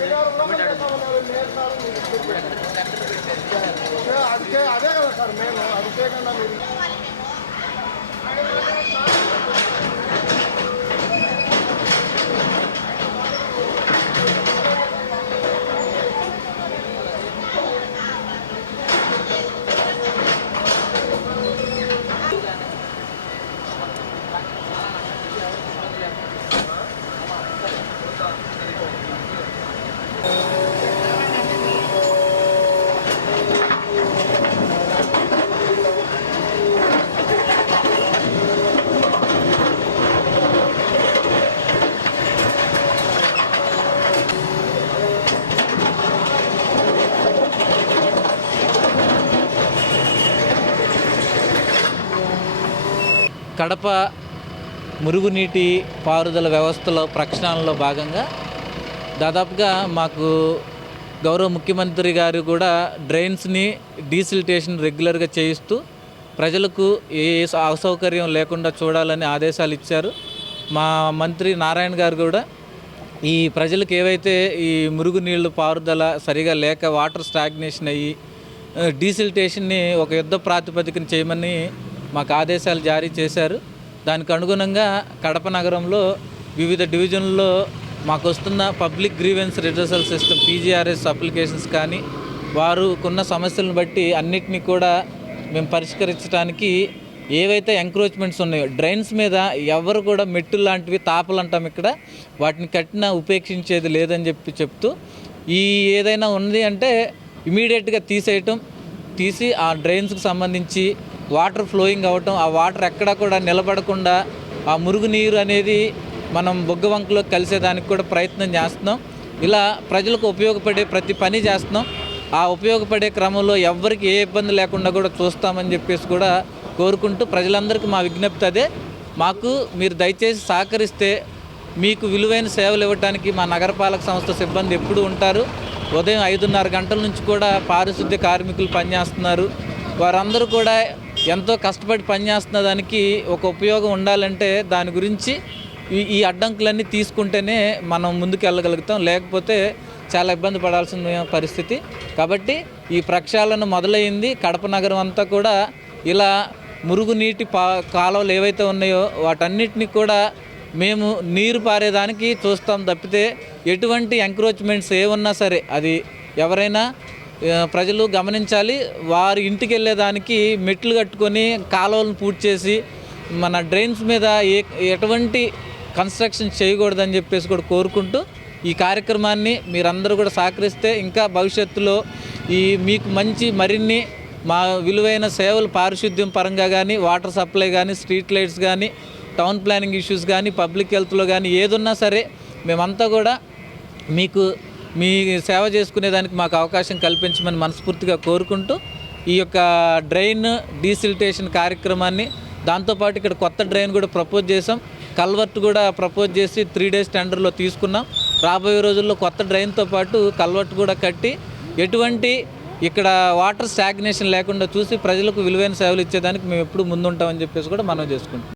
అదే కదా సార్ మేము అది చేయకుండా మీరు కడప మురుగునీటి పారుదల వ్యవస్థలో ప్రక్షాళనలో భాగంగా దాదాపుగా మాకు గౌరవ ముఖ్యమంత్రి గారు కూడా డ్రైన్స్ని డీసిల్టేషన్ రెగ్యులర్గా చేయిస్తూ ప్రజలకు ఏ అసౌకర్యం లేకుండా చూడాలని ఆదేశాలు ఇచ్చారు. మా మంత్రి నారాయణ గారు కూడా ఈ ప్రజలకు ఏవైతే ఈ మురుగునీళ్ళు పారుదల సరిగా లేక వాటర్ స్టాగ్నేషన్ అయ్యి డీసిల్టేషన్ని ఒక యుద్ధ ప్రాతిపదికన చేయమని మాకు ఆదేశాలు జారీ చేశారు. దానికి అనుగుణంగా కడప నగరంలో వివిధ డివిజన్లలో మాకు వస్తున్న public grievance redressal system PGRS applications కానీ వారు కొన్న సమస్యలను బట్టి అన్నిటినీ కూడా మేము పరిష్కరించడానికి ఏవైతే ఎంక్రోచ్మెంట్స్ ఉన్నాయో డ్రైన్స్ మీద ఎవరు కూడా మెట్టు లాంటివి తాపలు అంటాం ఇక్కడ వాటిని కట్టినా ఉపేక్షించేది లేదని చెప్తూ ఈ ఏదైనా ఉంది అంటే ఇమీడియట్గా తీసి ఆ డ్రైన్స్కి సంబంధించి వాటర్ ఫ్లోయింగ్ అవ్వటం, ఆ వాటర్ ఎక్కడా కూడా నిలబడకుండా ఆ మురుగునీరు అనేది మనం బొగ్గవంకలోకి కలిసేదానికి కూడా ప్రయత్నం చేస్తున్నాం. ఇలా ప్రజలకు ఉపయోగపడే ప్రతి పని చేస్తున్నాం. ఆ ఉపయోగపడే క్రమంలో ఎవ్వరికి ఏ ఇబ్బంది లేకుండా కూడా చూస్తామని చెప్పేసి కూడా కోరుకుంటూ ప్రజలందరికీ మా విజ్ఞప్తి అదే. మాకు మీరు దయచేసి సహకరిస్తే మీకు విలువైన సేవలు ఇవ్వడానికి మా నగరపాలక సంస్థ సిబ్బంది ఎప్పుడూ ఉంటారు. ఉదయం 5:30 గంటల నుంచి కూడా పారిశుద్ధ్య కార్మికులు పనిచేస్తున్నారు. వారందరూ కూడా ఎంతో కష్టపడి పనిచేస్తున్న దానికి ఒక ఉపయోగం ఉండాలంటే దాని గురించి ఈ అడ్డంకులన్నీ తీసుకుంటేనే మనం ముందుకు వెళ్ళగలుగుతాం, లేకపోతే చాలా ఇబ్బంది పడాల్సిన పరిస్థితి. కాబట్టి ఈ ప్రక్షాళన మొదలైంది. కడప నగరం అంతా కూడా ఇలా మురుగునీటి కాలువలు ఏవైతే ఉన్నాయో వాటన్నిటిని కూడా మేము నీరు పారేదానికి చూస్తాం తప్పితే ఎటువంటి ఎంక్రోచ్మెంట్స్ ఏమన్నా సరే అది ఎవరైనా ప్రజలు గమనించాలి. వారి ఇంటికి వెళ్ళేదానికి మెట్లు కట్టుకొని కాలువలను పూర్తి చేసి మన డ్రైన్స్ మీద ఎటువంటి కన్స్ట్రక్షన్ చేయకూడదని చెప్పేసి కూడా కోరుకుంటూ ఈ కార్యక్రమాన్ని మీరందరూ కూడా సహకరిస్తే ఇంకా భవిష్యత్తులో మీకు మంచి మరిన్ని మా విలువైన సేవలు పారిశుద్ధ్యం పరంగా కానీ వాటర్ సప్లై కానీ స్ట్రీట్ లైట్స్ కానీ టౌన్ ప్లానింగ్ ఇష్యూస్ కానీ పబ్లిక్ హెల్త్లో కానీ ఏదున్నా సరే మేమంతా కూడా మీకు మీ సేవ చేసుకునేదానికి మాకు అవకాశం కల్పించమని మనస్ఫూర్తిగా కోరుకుంటూ ఈ యొక్క డ్రైన్ డీసిల్టేషన్ కార్యక్రమాన్ని దాంతోపాటు ఇక్కడ కొత్త డ్రైన్ కూడా ప్రపోజ్ చేసాం. కల్వర్ట్ కూడా ప్రపోజ్ చేసి 3 days టెండర్లో తీసుకున్నాం. రాబోయే రోజుల్లో కొత్త డ్రైన్తో పాటు కల్వర్ట్ కూడా కట్టి ఎటువంటి ఇక్కడ వాటర్ స్టాగ్నేషన్ లేకుండా చూసి ప్రజలకు విలువైన సేవలు ఇచ్చేదానికి మేము ఎప్పుడు ముందుంటామని చెప్పేసి కూడా మనం చేసుకుంటాం.